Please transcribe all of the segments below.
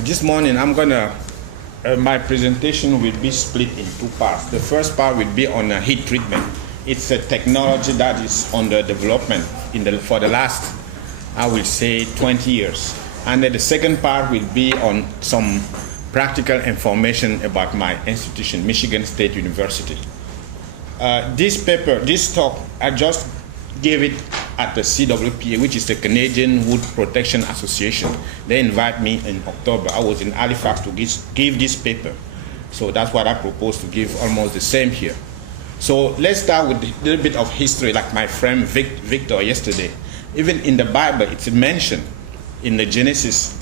This morning my presentation will be split in two parts. The first part will be on heat treatment. It's a technology that is under development for the last, I will say, 20 years. And then the second part will be on some practical information about my institution, Michigan State University. This talk, I just gave it at the CWPA, which is the Canadian Wood Protection Association. They invited me in October. I was in Halifax to give this paper. So that's what I propose to give, almost the same here. So let's start with a little bit of history, like my friend Victor yesterday. Even in the Bible, it's mentioned in the Genesis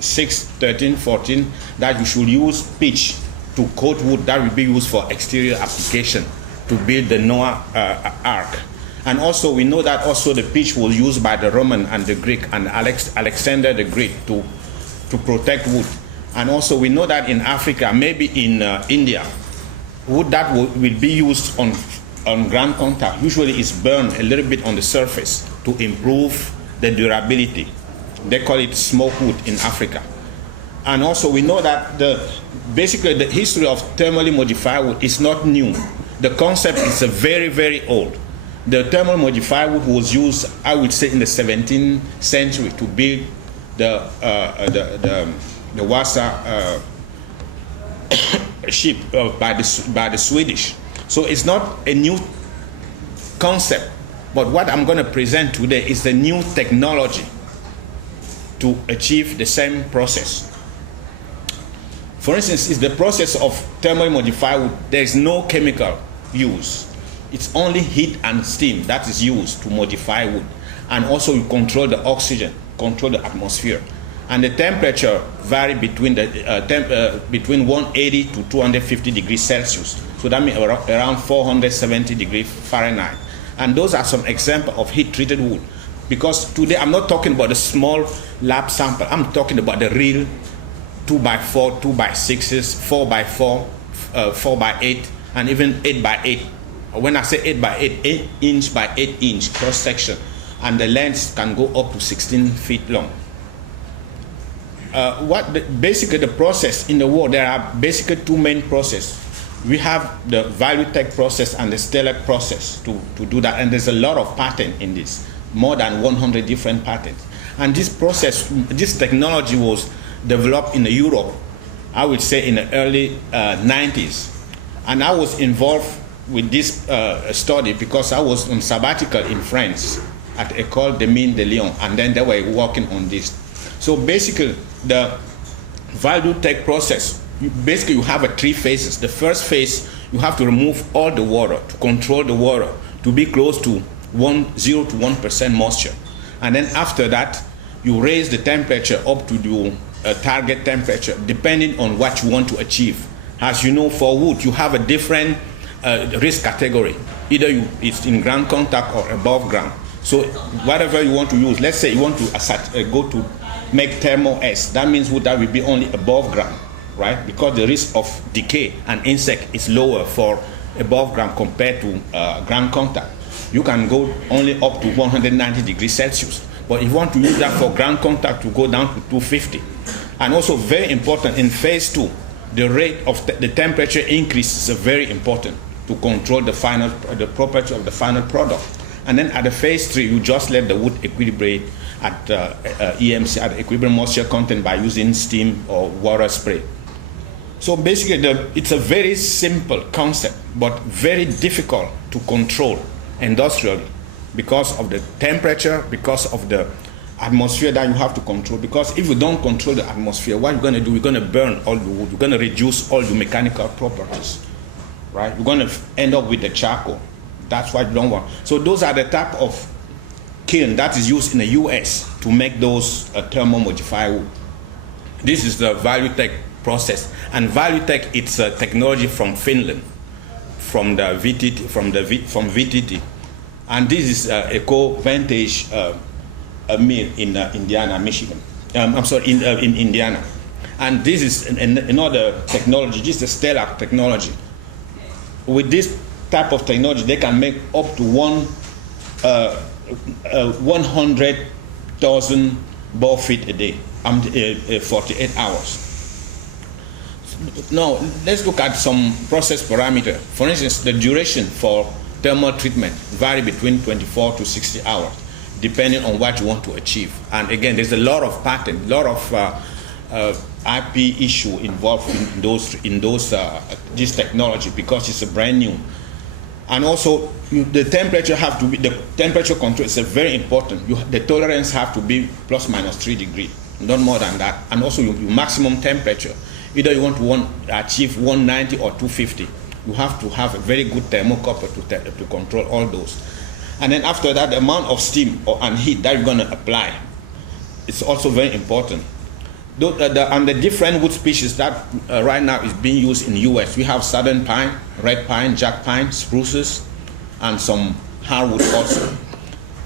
6, 13, 14, that you should use pitch to coat wood that will be used for exterior application to build the Noah Ark. And also we know that also the pitch was used by the Roman and the Greek and Alexander the Great to protect wood. And also we know that in Africa, maybe in India, wood that will be used on ground contact usually is burned a little bit on the surface to improve the durability. They call it smoke wood in Africa. And also we know that basically the history of thermally modified wood is not new. The concept is very, very old. The thermal modified wood was used, I would say, in the 17th century to build the Wasa ship by the Swedish. So it's not a new concept, but what I'm going to present today is the new technology to achieve the same process. For instance, is the process of thermally modified wood, there is no chemical use. It's only heat and steam that is used to modify wood. And also you control the oxygen, control the atmosphere. And the temperature vary between 180 to 250 degrees Celsius. So that means around 470 degrees Fahrenheit. And those are some examples of heat-treated wood. Because today I'm not talking about the small lab sample. I'm talking about the real 2x4, 2x6s, 4x4, 4x8, and even 8x8. When I say 8x8, 8 inch by 8 inch cross section, and the length can go up to 16 feet long. Basically the process in the world, there are basically two main processes. We have the ValueTech process and the Stellar process to do that, and there's a lot of patents in this, more than 100 different patents. And this process, this technology was developed in Europe, I would say in the early 90s. And I was involved with this study because I was on sabbatical in France at École des Mines de Lyon, and then they were working on this. So basically, the ValueTech process, you have three phases. The first phase, you have to remove all the water, to control the water, to be close to 0 to 1% moisture. And then after that, you raise the temperature up to the target temperature, depending on what you want to achieve. As you know, for wood, you have a different risk category. Either it's in ground contact or above ground. So whatever you want to use, let's say you want to go to make thermal S, that means wood that will be only above ground, right? Because the risk of decay and insect is lower for above ground compared to ground contact. You can go only up to 190 degrees Celsius. But if you want to use that for ground contact, to go down to 250. And also very important, in phase 2, the rate of the temperature increase is very important to control the property of the final product. And then at the phase 3, you just let the wood equilibrate at EMC, at equilibrium moisture content, by using steam or water spray. So basically, it's a very simple concept, but very difficult to control industrially because of the temperature, because of the atmosphere that you have to control. Because if you don't control the atmosphere, what you're going to do, you're going to burn all the wood. You're going to reduce all the mechanical properties, right? You're going to end up with the charcoal. That's what you don't want. So those are the type of kiln that is used in the US to make those thermal modified wood. This is the ValueTech process. And ValueTech, it's a technology from Finland, from VTT. And this is Eco Vantage mill in Indiana, Michigan. In Indiana. And this is another technology. This is the Stellar technology. With this type of technology, they can make up to 100,000 bore feet a day, 48 hours. Now, let's look at some process parameter. For instance, the duration for thermal treatment vary between 24 to 60 hours, depending on what you want to achieve. And again, there's a lot of patent, a lot of IP issue involved in this technology because it's a brand new. And also, the temperature have to be, the temperature control is very important. The tolerance have to be plus minus 3 degrees, not more than that. And also your maximum temperature. Either you want to achieve 190 or 250. You have to have a very good thermocouple to control all those. And then after that, the amount of steam and heat that you're going to apply is also very important. And the different wood species that right now is being used in the US, we have southern pine, red pine, jack pine, spruces, and some hardwood also.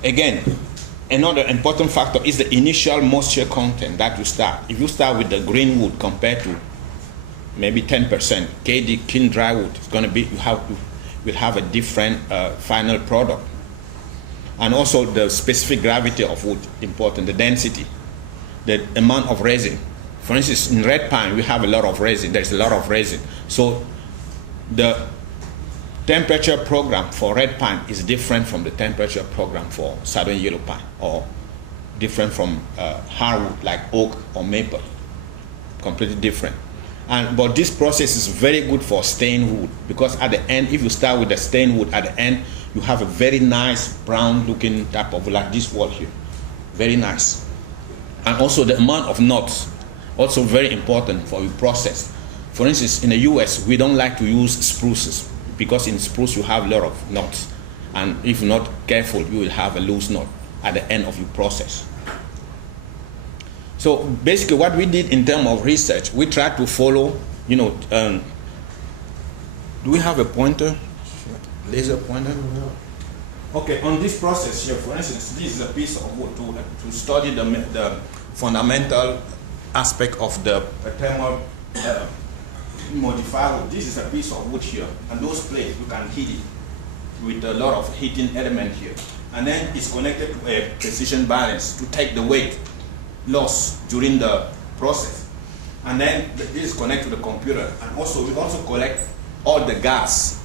Again, another important factor is the initial moisture content that you start. If you start with the green wood compared to maybe 10%, KD, kiln dry wood, it's going to be, will have a different final product. And also the specific gravity of wood, important, the density, the amount of resin. For instance, in red pine, we have a lot of resin. There's a lot of resin. So the temperature program for red pine is different from the temperature program for southern yellow pine, or different from hardwood like oak or maple, completely different. But this process is very good for stained wood, because at the end, if you start with the stained wood, at the end, you have a very nice brown looking type of, like this wall here, very nice. And also the amount of knots, also very important for your process. For instance, in the US, we don't like to use spruces, because in spruce you have a lot of knots. And if you're not careful, you will have a loose knot at the end of your process. So basically what we did in terms of research, we tried to follow, do we have a pointer? Laser pointer? Okay, on this process here, for instance, this is a piece of wood to study the fundamental aspect of the thermal modifier wood. This is a piece of wood here, and those plates, you can heat it with a lot of heating element here. And then it's connected to a precision balance to take the weight loss during the process. And then this is connected to the computer. And also, we also collect all the gas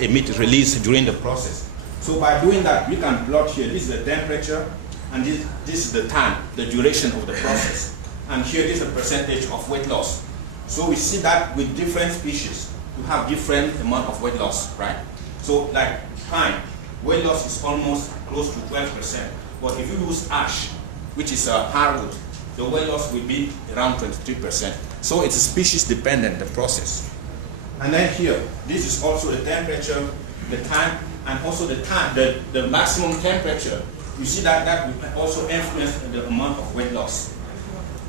emit release during the process. So by doing that, we can plot here, this is the temperature, and this is the time, the duration of the process. And here, this is the percentage of weight loss. So we see that with different species, you have different amount of weight loss, right? So like pine, weight loss is almost close to 12%. But if you use ash, which is a hardwood, the weight loss will be around 23%. So it's species dependent, the process. And then here, this is also the temperature, the time, and also the time, the maximum temperature. You see that will also influence the amount of weight loss.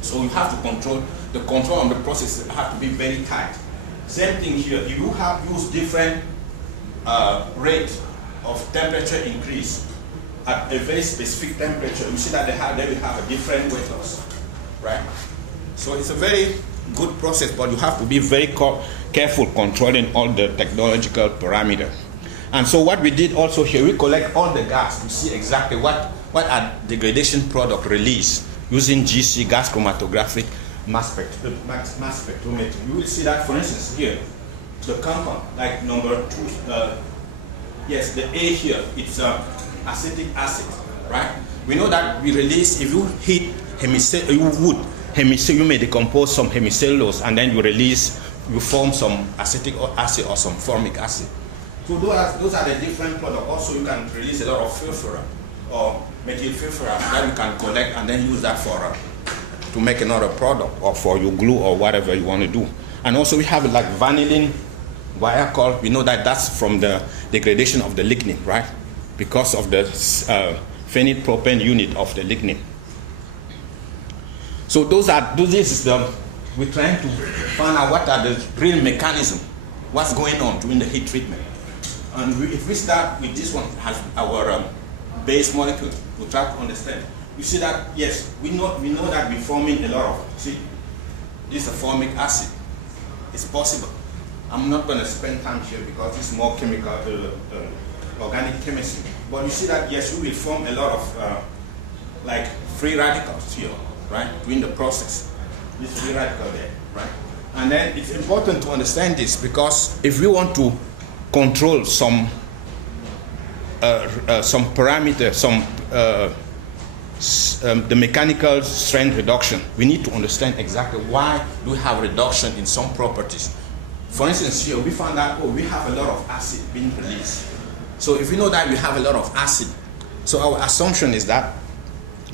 So you have to control, the control on the process have to be very tight. Same thing here, if you have used different rate of temperature increase at a very specific temperature, you see that they will have a different weight loss, right? So it's a very good process, but you have to be very careful controlling all the technological parameters. And so what we did also here, we collect all the gas to see exactly what are degradation product release using GC, gas chromatographic mass spectrometry. You will see that, for instance, here, the compound, like number 2, yes, the A here, it's acetic acid, right? We know that we release, if you heat you may decompose some hemicellulose, and then you form some acetic acid or some formic acid. So those are the different products. Also, you can release a lot of furfuran or methyl furfuran that you can collect and then use that to make another product, or for your glue or whatever you want to do. And also we have like vanillin glycol. We know that that's from the degradation of the lignin, right? Because of the phenylpropane unit of the lignin. So we're trying to find out what are the real mechanism, what's going on during the heat treatment. And if we start with this one as our base molecule, we try to understand. You see that, yes, we know that we're forming a lot of, see, this is a formic acid. It's possible. I'm not going to spend time here because it's more chemical, organic chemistry. But you see that, yes, we will form a lot of like free radicals here, right, during the process. This free radical there, right? And then it's important to understand this, because if we want to control some parameter, the mechanical strength reduction, we need to understand exactly why do we have reduction in some properties. For instance, here we found out, oh, we have a lot of acid being released. So if we know that we have a lot of acid, so our assumption is that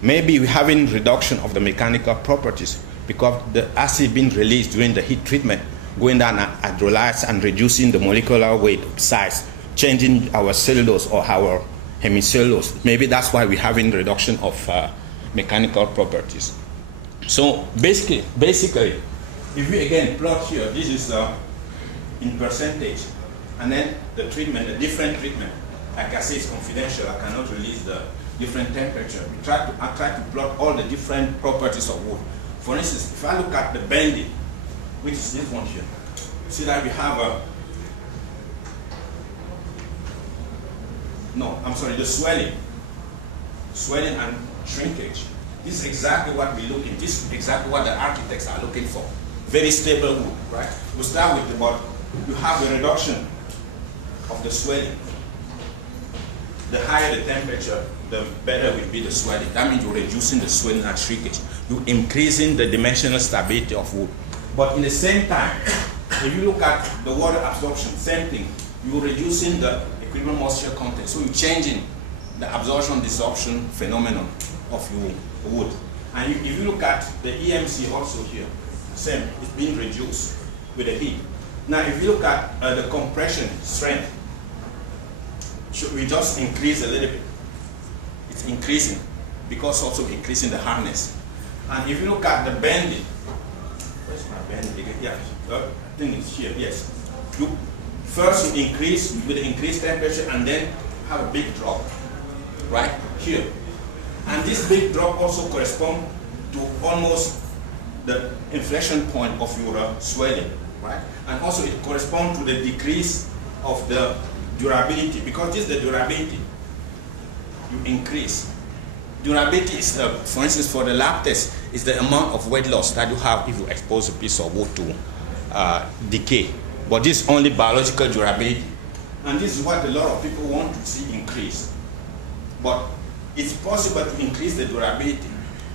maybe we're having reduction of the mechanical properties because the acid being released during the heat treatment, going down and hydrolyze and reducing the molecular weight size, changing our cellulose or our hemicellulose. Maybe that's why we're having reduction of mechanical properties. So basically, if we again plot here, this is in percentage, and then the treatment, the different treatment. Like I say, it's confidential. I cannot release the different temperature. I try to plot all the different properties of wood. For instance, if I look at the bending, which is this one here, see that we have the swelling and shrinkage. This is exactly what we're looking. This is exactly what the architects are looking for. Very stable wood, right? We start with you have a reduction of the swelling. The higher the temperature, the better will be the swelling. That means you're reducing the swelling and shrinkage. You're increasing the dimensional stability of wood. But in the same time, if you look at the water absorption, same thing. You're reducing the equilibrium moisture content. So you're changing the absorption-desorption phenomenon of your wood. And if you look at the EMC also here, same, it's being reduced with the heat. Now if you look at the compression strength, should we just increase a little bit? It's increasing because also increasing the hardness. And if you look at the bending, where's my bending? Yeah, I think it's here, yes. First you increase with the increased temperature and then have a big drop, right here. And this big drop also corresponds to almost the inflection point of your swelling, right? And also it corresponds to the decrease of the durability, because this is the durability. You increase. Durability is, for instance, for the lab test, is the amount of weight loss that you have if you expose a piece of wood to decay. But this is only biological durability. And this is what a lot of people want to see increase. But it's possible to increase the durability.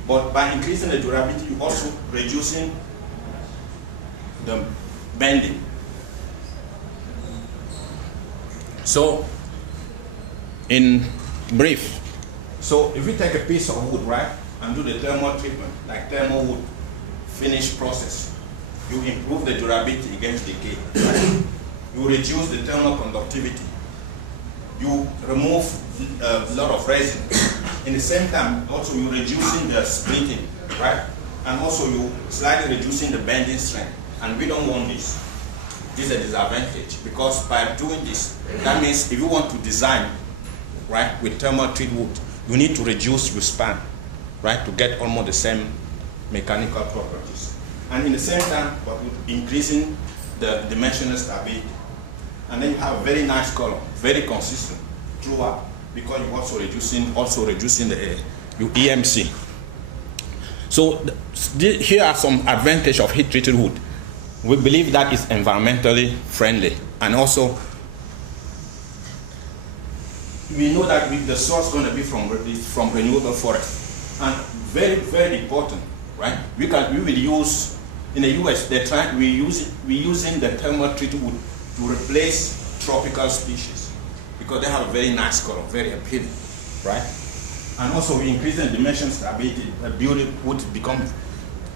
But by increasing the durability, you're also reducing the bending. So, in brief, so if we take a piece of wood, right, and do the thermal treatment, like thermal wood, finished process, you improve the durability against decay. Right? You reduce the thermal conductivity. You remove a lot of resin. In the same time, also you're reducing the splitting, right? And also you slightly reducing the bending strength. And we don't want this. This is a disadvantage, because by doing this, that means if you want to design, right, with thermal treat wood, you need to reduce your span, right, to get almost the same mechanical properties. And in the same time, but with increasing the dimensional stability. And then you have a very nice color, very consistent throughout, because you're also reducing the your EMC. So here are some advantages of heat-treated wood. We believe that it's environmentally friendly, and also we know that the source is going to be from renewable forest, and very, very important, right? We will use in the US. We're using the thermal treated wood to replace tropical species because they have a very nice color, very appealing, right? And also we increase the dimension stability. The beauty wood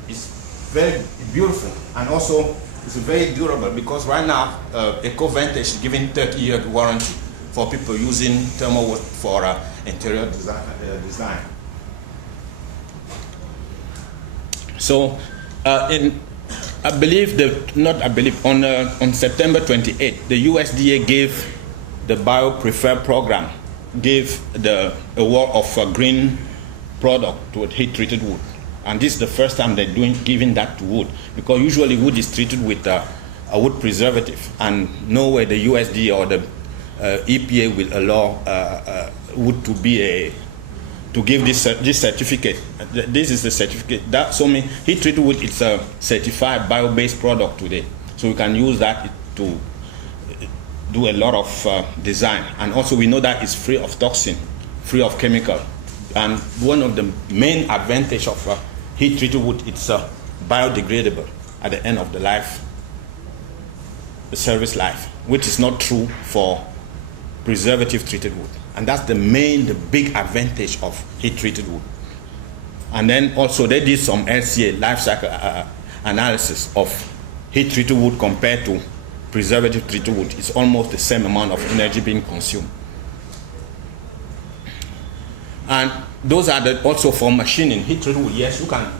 is very beautiful, and also it's very durable, because right now EcoVantage is giving 30-year warranty for people using thermal wood for interior design. So on September 28th, the USDA gave the BioPreferred program, gave the award of a green product to a heat-treated wood. And this is the first time they're giving that to wood, because usually wood is treated with a wood preservative, and nowhere the USDA or the EPA will allow wood to be to give this certificate. This is the certificate. That so mean heat treated wood is a certified bio-based product today. So we can use that to do a lot of design. And also we know that it's free of toxin, free of chemical. And one of the main advantage of heat treated wood, it's biodegradable at the end of the life, the service life, which is not true for preservative treated wood. And that's the big advantage of heat treated wood. And then also they did some LCA, life cycle analysis of heat treated wood compared to preservative treated wood. It's almost the same amount of energy being consumed. And those are also for machining. Heat treated wood, yes, you can.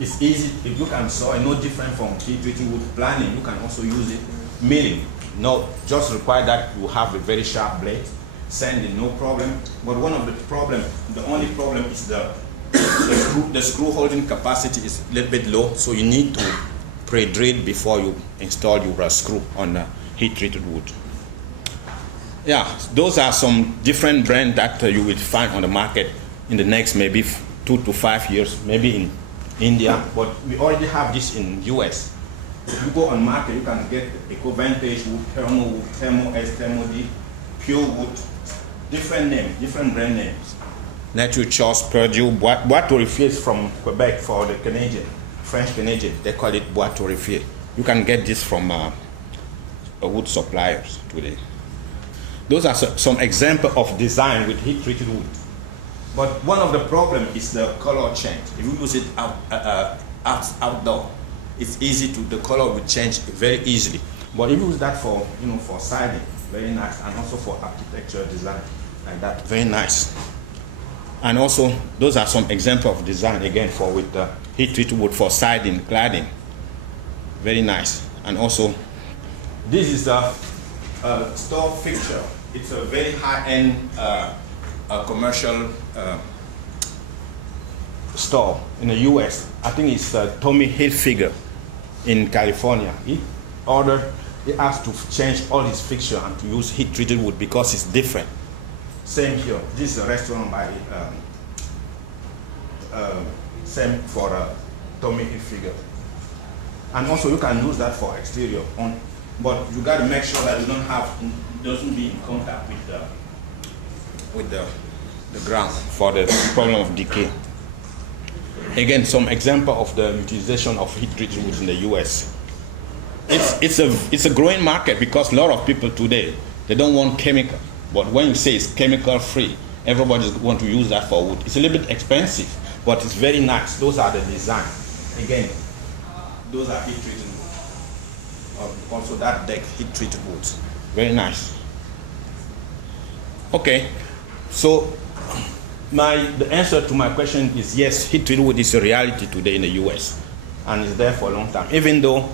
It's easy. If you can saw, no different from heat treated wood planing. You can also use it milling. No, just require that you have a very sharp blade. Sanding, no problem. But one of the only problem is the screw holding capacity is a little bit low. So you need to pre-drill before you install your screw on heat treated wood. Yeah, those are some different brands that you will find on the market in the next maybe 2 to 5 years, maybe in India, but we already have this in US. If you go on market, you can get EcoVantage wood, Thermo S, Thermo D, Pure Wood, different names, different brand names. Nature Choice, Purdue, BioPreferred from Quebec for the Canadian, French Canadian, they call it BioPreferred. You can get this from wood suppliers today. Those are some examples of design with heat treated wood. But one of the problems is the color change. If you use it outdoor, it's easy the color will change very easily. But if you use that for siding, very nice, and also for architecture design, like that, very nice. And also, those are some examples of design again with the heat treated wood for siding, cladding, very nice. And also, this is a store fixture. It's a very high-end commercial store in the US. I think it's Tommy Hilfiger in California. He asked to change all his fixture and to use heat treated wood because it's different. Same here. This is a restaurant by same for Tommy Hilfiger. And also you can use that for exterior but you got to make sure that it doesn't be in contact with the ground for the problem of decay. Again, some example of the utilization of heat treated wood in the US. It's a growing market because a lot of people today, they don't want chemical. But when you say it's chemical free, everybody want to use that for wood. It's a little bit expensive, but it's very nice. Those are the design. Again, those are heat treated wood. Also that deck heat treated wood. Very nice. Okay, so the answer to my question is yes, heat treated wood is a reality today in the US and it's there for a long time, even though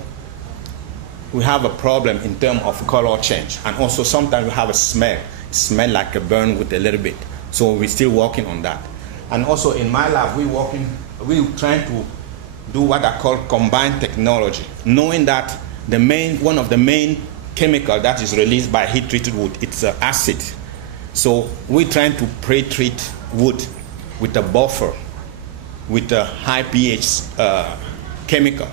we have a problem in terms of color change, and also sometimes we have a smell like a burn wood a little bit. So we're still working on that. And also in my lab, we're trying to do what I call combined technology, knowing that one of the main chemical that is released by heat treated wood, it's acid. So we're trying to pre-treat wood with a buffer, with a high pH chemical,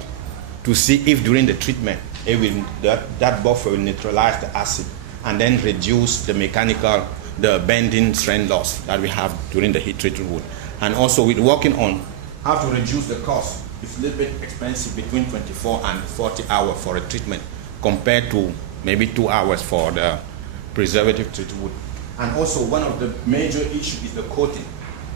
to see if during the treatment that buffer will neutralize the acid and then reduce the bending strength loss that we have during the heat treated wood. And also we're working on how to reduce the cost. It's a little bit expensive, between 24 and 40 hours for a treatment compared to maybe 2 hours for the preservative treated wood. And also one of the major issues is the coating.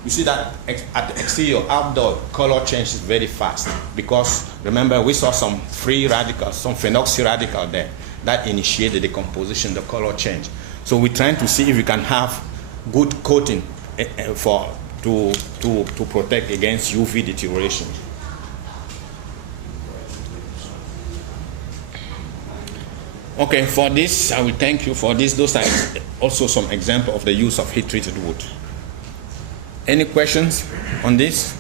You see that at the exterior, outdoor, color change is very fast because remember we saw some free radicals, some phenoxy radical there that initiated the decomposition, the color change. So we're trying to see if we can have good coating to protect against UV deterioration. Okay, for this, I will thank you for this. Those are also some examples of the use of heat treated wood. Any questions on this?